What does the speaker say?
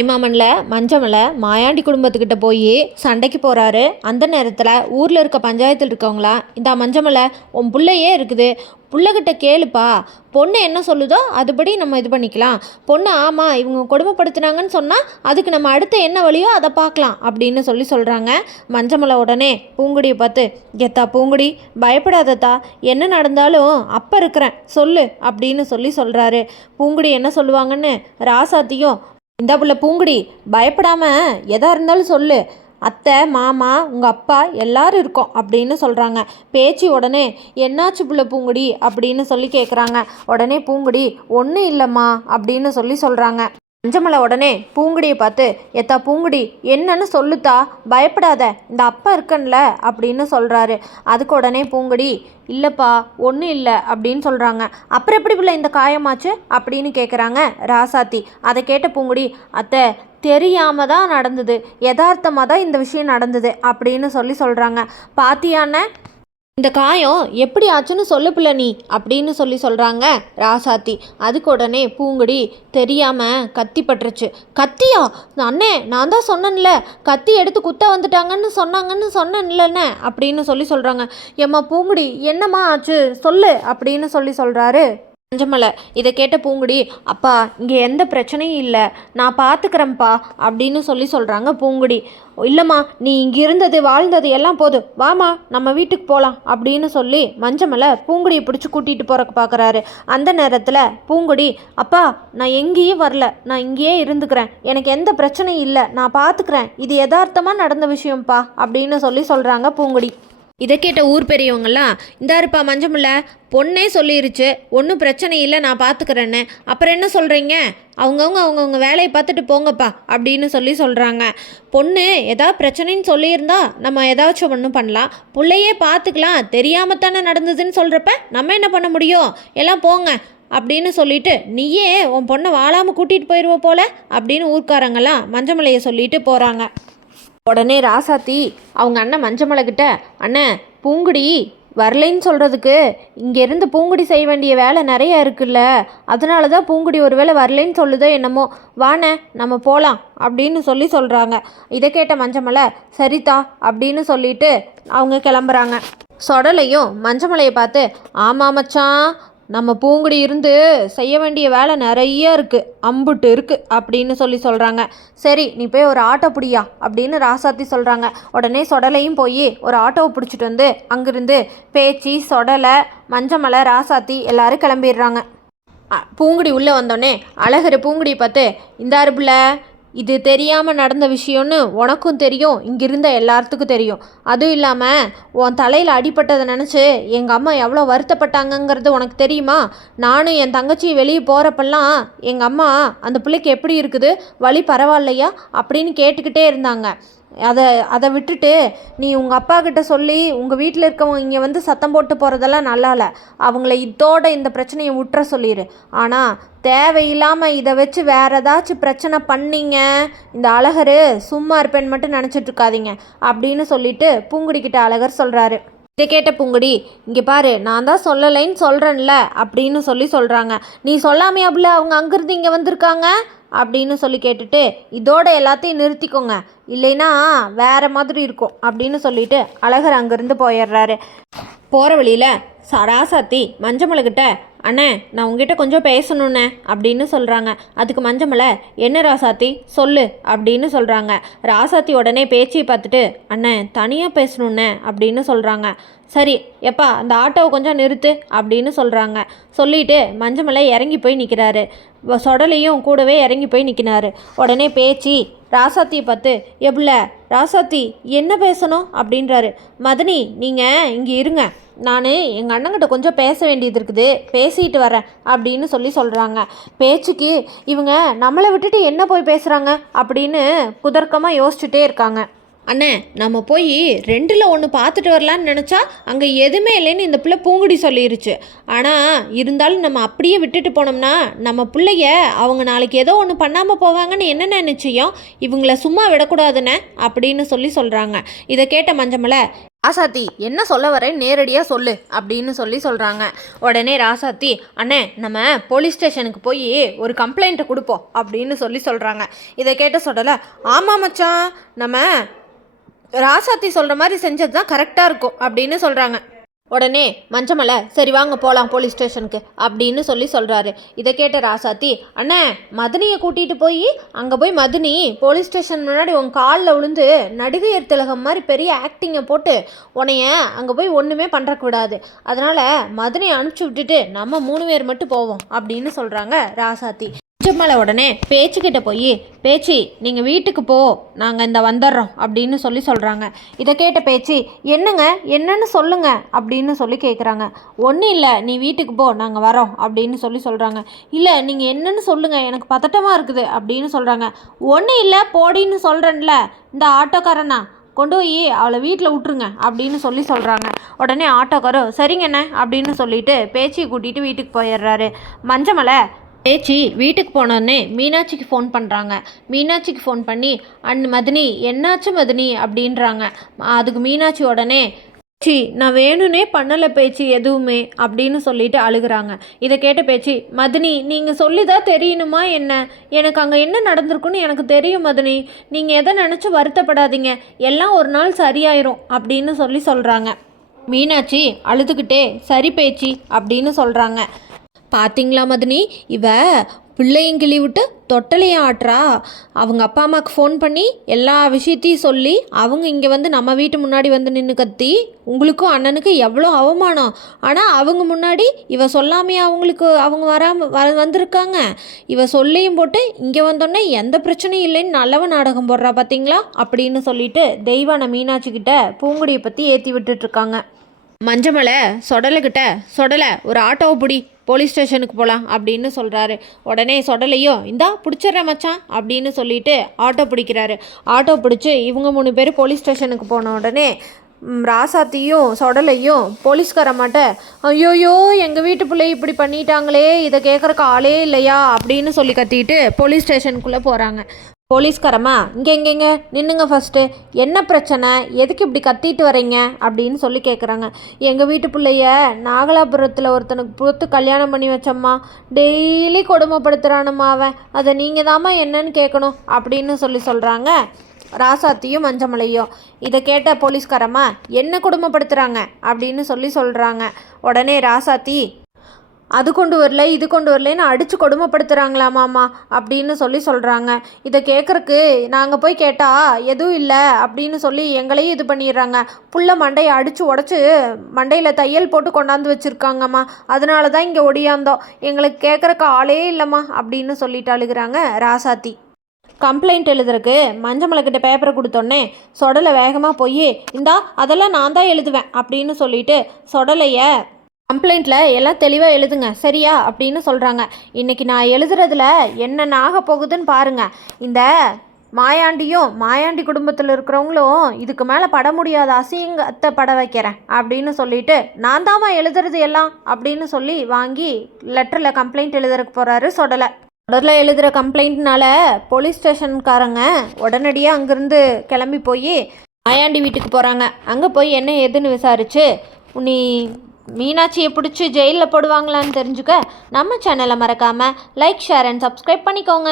தாய்மாமனில் மஞ்சமலை மாயாண்டி குடும்பத்துக்கிட்ட போய் சண்டைக்கு போகிறாரு. அந்த நேரத்தில் ஊரில் இருக்க பஞ்சாயத்தில் இருக்கவங்களாம், இந்த மஞ்சமலை உன் பிள்ளையே இருக்குது, பிள்ளைகிட்ட கேளுப்பா, பொண்ணு என்ன சொல்லுதோ அதுபடி நம்ம இது பண்ணிக்கலாம். பொண்ணு ஆமாம் இவங்க கொடுமைப்படுத்துனாங்கன்னு சொன்னால் அதுக்கு நம்ம அடுத்து என்ன வழியோ அதை பார்க்கலாம் அப்படின்னு சொல்கிறாங்க. மஞ்சமலை உடனே பூங்குடியை பார்த்து, எத்தா பூங்குடி பயப்படாதத்தா, என்ன நடந்தாலும் அப்போ இருக்கிறேன் சொல்லு அப்படின்னு சொல்கிறாரு. பூங்குடி என்ன சொல்லுவாங்கன்னு ராசாத்தியும், இந்த புள்ள பூங்குடி பயப்படாமல் எதாக இருந்தாலும் சொல்லு, அத்தை மாமா உங்கள் அப்பா எல்லாரும் இருக்கோம் அப்படின்னு சொல்கிறாங்க. பேச்சு உடனே என்னாச்சு புள்ள பூங்குடி அப்படின்னு கேட்குறாங்க. உடனே பூங்குடி ஒன்றும் இல்லைம்மா அப்படின்னு சொல்கிறாங்க. மஞ்சமலை உடனே பூங்குடியை பார்த்து, எத்தா பூங்குடி என்னன்னு சொல்லுத்தா, பயப்படாத, இந்த அப்பா இருக்கன்ல அப்படின்னு சொல்கிறாரு. அதுக்கு உடனே பூங்குடி இல்லைப்பா ஒன்றும் இல்லை அப்படின்னு சொல்கிறாங்க. அப்புறம் எப்படி பிள்ளை இந்த காயமாச்சு அப்படின்னு கேட்குறாங்க ராசாத்தி. அதை கேட்ட பூங்குடி, அத்தை தெரியாமல் தான் நடந்தது, யதார்த்தமாக தான் இந்த விஷயம் நடந்தது அப்படின்னு சொல்கிறாங்க. பாத்தியாண்ணே இந்த காயம் எப்படி ஆச்சுன்னு சொல்லு பிள்ளை நீ அப்படின்னு சொல்கிறாங்க ராசாத்தி. அதுக்கு உடனே பூங்குடி தெரியாமல் கத்தி பட்டுருச்சு. கத்தியா அண்ணே, நான் தான் சொன்னேன்ல கத்தி எடுத்து குத்த வந்துட்டாங்கன்னு சொன்னேன்லண்ணே அப்படின்னு சொல்கிறாங்க. ஏம்மா பூங்குடி என்னம்மா ஆச்சு சொல்லு அப்படின்னு சொல்கிறாரு மஞ்சமலை. இதை கேட்ட பூங்குடி, அப்பா இங்கே எந்த பிரச்சனையும் இல்லை, நான் பார்த்துக்கிறேன்ப்பா அப்படின்னு சொல்கிறாங்க பூங்குடி. இல்லைம்மா நீ இங்கே இருந்தது வாழ்ந்தது எல்லாம் போதும், வாமா நம்ம வீட்டுக்கு போகலாம் அப்படின்னு மஞ்சமலை பூங்குடியை பிடிச்சி கூட்டிகிட்டு போகிறக்கு பார்க்குறாரு. அந்த நேரத்தில் பூங்குடி, அப்பா நான் எங்கேயும் வரல, நான் இங்கேயே இருந்துக்கிறேன், எனக்கு எந்த பிரச்சனையும் இல்லை, நான் பார்த்துக்கிறேன், இது யதார்த்தமாக நடந்த விஷயம்ப்பா அப்படின்னு சொல்கிறாங்க பூங்குடி. இதை கேட்ட ஊர் பெரியவங்கெல்லாம், இந்தாருப்பா மஞ்சமுல்லை பொண்ணே சொல்லிருச்சு, ஒன்றும் பிரச்சனை இல்லை நான் பார்த்துக்கிறேன்னு, அப்புறம் என்ன சொல்கிறீங்க, அவங்கவுங்க வேலையை பார்த்துட்டு போங்கப்பா அப்படின்னு சொல்கிறாங்க. பொண்ணு ஏதாவது பிரச்சனைன்னு சொல்லியிருந்தா நம்ம ஏதாச்சும் ஒன்றும் பண்ணலாம், பிள்ளையே பார்த்துக்கலாம், தெரியாமல் தானே நடந்ததுன்னு சொல்கிறப்ப நம்ம என்ன பண்ண முடியும், எல்லாம் போங்க அப்படின்னு சொல்லிட்டு நீயே உன் பொண்ணை வாழாமல் கூட்டிகிட்டு போயிடுவ போல அப்படின்னு ஊர்க்காரங்கெல்லாம் மஞ்சமலையை சொல்லிட்டு போகிறாங்க. உடனே ராசாத்தி அவங்க அண்ணன் மஞ்சமலைக்கிட்ட, அண்ணன் பூங்குடி வரலைன்னு சொல்கிறதுக்கு இங்கேருந்து பூங்குடி செய்ய வேண்டிய வேலை நிறைய இருக்குல்ல, அதனால தான் பூங்குடி ஒரு வேளை வரலைன்னு சொல்லுதோ என்னமோ, வாண்ணே நம்ம போகலாம் அப்படின்னு சொல்கிறாங்க. இதை கேட்ட மஞ்சமலை சரிதா அப்படின்னு சொல்லிட்டு அவங்க கிளம்புறாங்க. சொடலையும் மஞ்சமலையை பார்த்து, ஆமாம் மச்சான் நம்ம பூங்குடி இருந்து செய்ய வேண்டிய வேலை நிறைய இருக்குது, அம்புட்டு இருக்குது அப்படின்னு சொல்கிறாங்க. சரி நீ போய் ஒரு ஆட்டோ பிடியா அப்படின்னு ராசாத்தி சொல்கிறாங்க. உடனே சொடலையும் போய் ஒரு ஆட்டோவை பிடிச்சிட்டு வந்து அங்கேருந்து பேச்சு சொடலை மஞ்சமலை ராசாத்தி எல்லோரும் கிளம்பிடுறாங்க. பூங்குடி உள்ளே வந்தோடனே அழகர் பூங்குடி பார்த்து, இந்தாரு பிள்ளை இது தெரியாமல் நடந்த விஷயம்னு உனக்கும் தெரியும், இங்கிருந்த எல்லாத்துக்கும் தெரியும், அதுவும் இல்லாமல் உன் தலையில் அடிபட்டதை நினச்சி எங்கள் அம்மா எவ்வளோ வருத்தப்பட்டாங்கங்கிறது உனக்கு தெரியுமா, நானும் என் தங்கச்சி வெளியே போகிறப்பெல்லாம் எங்கள் அம்மா அந்த பிள்ளைக்கு எப்படி இருக்குது, வலி பரவாயில்லையா அப்படின்னு கேட்டுக்கிட்டே இருந்தாங்க. அதை விட்டுட்டு நீ உங்கள் அப்பா கிட்ட சொல்லி உங்கள் வீட்டில் இருக்கவங்க இங்கே வந்து சத்தம் போட்டு போகிறதெல்லாம் நல்லா இல்லை, அவங்கள இதோட இந்த பிரச்சனையை விட்டுற சொல்லிடு, ஆனால் தேவையில்லாமல் இதை வச்சு வேறு ஏதாச்சும் பிரச்சனை பண்ணிங்க இந்த அழகர் சும்மா இருப்பேன்னு மட்டும் நினச்சிட்ருக்காதீங்க அப்படின்னு சொல்லிட்டு பூங்குடிக்கிட்ட அழகர் சொல்கிறாரு. இதை கேட்ட பூங்குடி, இங்கே பாரு நான் தான் சொல்லலைன்னு சொல்கிறேன்ல அப்படின்னு சொல்கிறாங்க. நீ சொல்லாமையாப்புல அவங்க அங்கேருந்து இங்கே வந்திருக்காங்க அப்படின்னு கேட்டுட்டு, இதோட எல்லாத்தையும் நிறுத்திக்கோங்க இல்லைன்னா வேறு மாதிரி இருக்கும் அப்படின்னு சொல்லிட்டு அழகர் அங்கேருந்து போயிடுறாரு. போகிற வழியில் ராசாத்தி மஞ்சமலைக்கிட்ட, அண்ணே நான் உங்ககிட்ட கொஞ்சம் பேசணுண்ணே அப்படின்னு சொல்கிறாங்க. அதுக்கு மஞ்சமலை, என்ன ராசாத்தி சொல்லு அப்படின்னு சொல்கிறாங்க. ராசாத்தி உடனே பேச்சியை பார்த்துட்டு, அண்ணே தனியாக பேசணுண்ணே அப்படின்னு சொல்கிறாங்க. சரி எப்பா அந்த ஆட்டோவை கொஞ்சம் நிறுத்து அப்படின்னு சொல்கிறாங்க. சொல்லிவிட்டு மஞ்சமலை இறங்கி போய் நிற்கிறாரு. சொடலையும் கூடவே இறங்கி போய் நிற்கினாரு. உடனே பேச்சு ராசாத்தியை பார்த்து, எவ்வளோ ராசாத்தி என்ன பேசணும் அப்படின்றாரு. மதனி நீங்கள் இங்கே இருங்க, நான் எங்கள் அண்ணங்கிட்ட கொஞ்சம் பேச வேண்டியது இருக்குது, பேசிட்டு வரேன் அப்படின்னு சொல்கிறாங்க. பேச்சுக்கு இவங்க நம்மளை விட்டுட்டு என்ன போய் பேசுகிறாங்க அப்படின்னு குதர்க்கமாக யோசிச்சுட்டே இருக்காங்க. அண்ணே நம்ம போய் 2ல் 1 பார்த்துட்டு வரலான்னு நினச்சா அங்கே எதுவுமே இல்லைன்னு இந்த பிள்ளை பூங்குடி சொல்லிருச்சு. ஆனால் இருந்தாலும் நம்ம அப்படியே விட்டுட்டு போனோம்னா நம்ம பிள்ளைய அவங்க நாளைக்கு ஏதோ ஒன்று பண்ணாமல் போவாங்கன்னு என்ன நிச்சயம், இவங்கள சும்மா விடக்கூடாதுண்ணே அப்படின்னு சொல்கிறாங்க. இதை கேட்ட மஞ்சமலை, ராசாத்தி என்ன சொல்ல வரேன் நேரடியாக சொல்லு அப்படின்னு சொல்கிறாங்க. உடனே ராசாத்தி, அண்ணே நம்ம போலீஸ் ஸ்டேஷனுக்கு போய் ஒரு கம்ப்ளைண்ட்டை கொடுப்போம் அப்படின்னு சொல்கிறாங்க. இதை கேட்ட சொல்லலை, ஆமாம் மச்சான், நம்ம ராசாத்தி சொல்கிற மாதிரி செஞ்சது தான் கரெக்டாக இருக்கும் அப்படின்னு சொல்கிறாங்க. உடனே மஞ்சமலை, சரி வாங்க போகலாம் போலீஸ் ஸ்டேஷனுக்கு அப்படின்னு சொல்கிறாரு. இதை கேட்ட ராசாத்தி, அண்ணே மதனியை கூட்டிகிட்டு போய் அங்கே போய் மதனி போலீஸ் ஸ்டேஷன் முன்னாடி உன் காலில் விழுந்து நடிகையர் திலகம் மாதிரி பெரிய ஆக்டிங்கை போட்டு உன்னைய அங்கே போய் ஒன்றுமே பண்ணுறக்கூடாது, அதனால் மதனியை அனுப்பிச்சி விட்டுட்டு நம்ம 3 பேர் மட்டும் போவோம் அப்படின்னு சொல்கிறாங்க ராசாத்தி. மஞ்சமலை உடனே பேச்சுக்கிட்ட போய், பேச்சு நீங்கள் வீட்டுக்கு போ, நாங்கள் இந்த வந்துடுறோம் அப்படின்னு சொல்கிறாங்க. இதை கேட்ட பேச்சு, என்னங்க என்னன்னு சொல்லுங்க அப்படின்னு கேட்குறாங்க. ஒன்றும் இல்லை, நீ வீட்டுக்கு போ, நாங்கள் வரோம் அப்படின்னு சொல்கிறாங்க. இல்லை நீங்கள் என்னன்னு சொல்லுங்கள், எனக்கு பதட்டமாக இருக்குது அப்படின்னு சொல்கிறாங்க. ஒன்றும் இல்லை போடின்னு சொல்கிறேன்ல, இந்த ஆட்டோக்காரனா கொண்டு போய் அவளை வீட்டில் விட்டுருங்க அப்படின்னு சொல்கிறாங்க. உடனே ஆட்டோக்காரர் சரிங்கண்ணே அப்படின்னு சொல்லிட்டு பேச்சியை கூட்டிகிட்டு வீட்டுக்கு போயிடுறாரு. மஞ்சமலை பேச்சி வீட்டுக்கு போனோடனே மீனாட்சிக்கு ஃபோன் பண்ணுறாங்க. மீனாட்சிக்கு ஃபோன் பண்ணி, மதினி என்னாச்சு மதினி அப்படின்றாங்க. அதுக்கு மீனாட்சி உடனே, பேச்சி நான் வேணும்னே பண்ணலை பேச்சி எதுவுமே அப்படின்னு சொல்லிட்டு அழுகிறாங்க. இதை கேட்ட பேச்சி, மதினி நீங்கள் சொல்லி தான் தெரியணுமா என்ன, எனக்கு அங்கே என்ன நடந்திருக்குன்னு எனக்கு தெரியும் மதினி, நீங்கள் எதை நினச்சி வருத்தப்படாதீங்க, எல்லாம் ஒரு நாள் சரியாயிரும் அப்படின்னு சொல்கிறாங்க. மீனாட்சி அழுதுகிட்டே சரி பேச்சி அப்படின்னு சொல்கிறாங்க. பார்த்தீங்களா மதினி, இவ பிள்ளையும் கிளி விட்டு தொட்டலையும் ஆட்டுறா, அவங்க அப்பா அம்மாவுக்கு ஃபோன் பண்ணி எல்லா விஷயத்தையும் சொல்லி அவங்க இங்கே வந்து நம்ம வீட்டு முன்னாடி வந்து நின்று கத்தி உங்களுக்கும் அண்ணனுக்கு எவ்வளோ அவமானம், ஆனால் அவங்க முன்னாடி இவ சொல்லாமையே அவங்க வந்திருக்காங்க, இவ சொல்லியும் போட்டு இங்கே வந்தோடனே எந்த பிரச்சனையும் இல்லைன்னு நல்லவ நாடகம் போடுறா பார்த்தீங்களா அப்படின்னு சொல்லிட்டு தெய்வான மீனாட்சிக்கிட்ட பூங்குடியை பற்றி ஏற்றி விட்டுட்ருக்காங்க. மஞ்சமலை சொடலைக்கிட்ட, சொடலை ஒரு ஆட்டோவை பிடி, போலீஸ் ஸ்டேஷனுக்கு போகலாம் அப்படின்னு சொல்கிறாரு. உடனே சொடலையும் இந்தா பிடிச்சிட்ற மச்சான் அப்படின்னு சொல்லிட்டு ஆட்டோ பிடிக்கிறாரு. ஆட்டோ பிடிச்சி இவங்க 3 பேர் போலீஸ் ஸ்டேஷனுக்கு போன உடனே ராசாத்தியும் சொடலையும் போலீஸ்காரமாட்ட, ஐயோயோ எங்கள் வீட்டு பிள்ளை இப்படி பண்ணிட்டாங்களே, இதை கேட்குறக்கு ஆளே இல்லையா அப்படின்னு கத்திட்டு போலீஸ் ஸ்டேஷனுக்குள்ளே போகிறாங்க. போலீஸ்காரம்மா, இங்கெங்க நின்றுங்க ஃபஸ்ட்டு, என்ன பிரச்சனை, எதுக்கு இப்படி கத்திட்டு வரீங்க அப்படின்னு கேட்குறாங்க. எங்கள் வீட்டு பிள்ளைய நாகலாபுரத்தில் ஒருத்தனுக்கு பொறுத்து கல்யாணம் பண்ணி வச்சம்மா, டெய்லி கொடுமைப்படுத்துகிறானும்மா அவன், அதை நீங்கள் தாம்மா என்னன்னு கேட்கணும் அப்படின்னு சொல்கிறாங்க ராசாத்தியும் மஞ்சமலையும். இதை கேட்ட போலீஸ்காரம்மா, என்ன கொடுமைப்படுத்துகிறாங்க அப்படின்னு சொல்கிறாங்க. உடனே ராசாத்தி, அது கொண்டு வரல இது கொண்டு வரலன்னு அடித்து கொடுமைப்படுத்துகிறாங்களாமாம்மா அப்படின்னு சொல்கிறாங்க. இதை கேட்குறக்கு நாங்கள் போய் கேட்டால் எதுவும் இல்லை அப்படின்னு எங்களையும் இது பண்ணிடுறாங்க, புள்ள மண்டையை அடித்து உடச்சி மண்டையில் தையல் போட்டு கொண்டாந்து வச்சுருக்காங்கம்மா, அதனால தான் இங்கே ஒடியாந்தோம், எங்களுக்கு கேட்குறக்கு ஆளே இல்லைம்மா அப்படின்னு சொல்லிட்டு அழுகிறாங்க ராசாத்தி. கம்ப்ளைண்ட் எழுதுறதுக்கு மஞ்சமலைக்கிட்ட பேப்பரை கொடுத்தோன்னே சொடலை வேகமாக போய், இந்தா அதெல்லாம் நான் தான் எழுதுவேன் அப்படின்னு சொடலையை கம்ப்ளைண்ட்டில் எல்லாம் தெளிவாக எழுதுங்க சரியா அப்படின்னு சொல்கிறாங்க. இன்றைக்கி நான் எழுதுறதுல என்னென்ன ஆக போகுதுன்னு பாருங்கள், இந்த மாயாண்டி குடும்பத்தில் இருக்கிறவங்களும் இதுக்கு மேலே பட முடியாத அசிங்கத்தை பட வைக்கிறேன் அப்படின்னு நான் தாம்மா எழுதுறது எல்லாம் அப்படின்னு வாங்கி லெட்டரில் கம்ப்ளைண்ட் எழுதுறதுக்கு போகிறாரு சொடலை. தொடரில் எழுதுகிற கம்ப்ளைண்ட்னால போலீஸ் ஸ்டேஷன்காரங்க உடனடியாக அங்கேருந்து கிளம்பி போய் மாயாண்டி வீட்டுக்கு போகிறாங்க. அங்கே போய் என்ன ஏதுன்னு விசாரித்து நீ மீனாட்சியை பிடிச்சி ஜெயிலில் போடுவாங்களான்னு தெரிஞ்சுக்க நம்ம சேனலை மறக்காமல் லைக், ஷேர் அண்ட் சப்ஸ்கிரைப் பண்ணிக்கோங்க.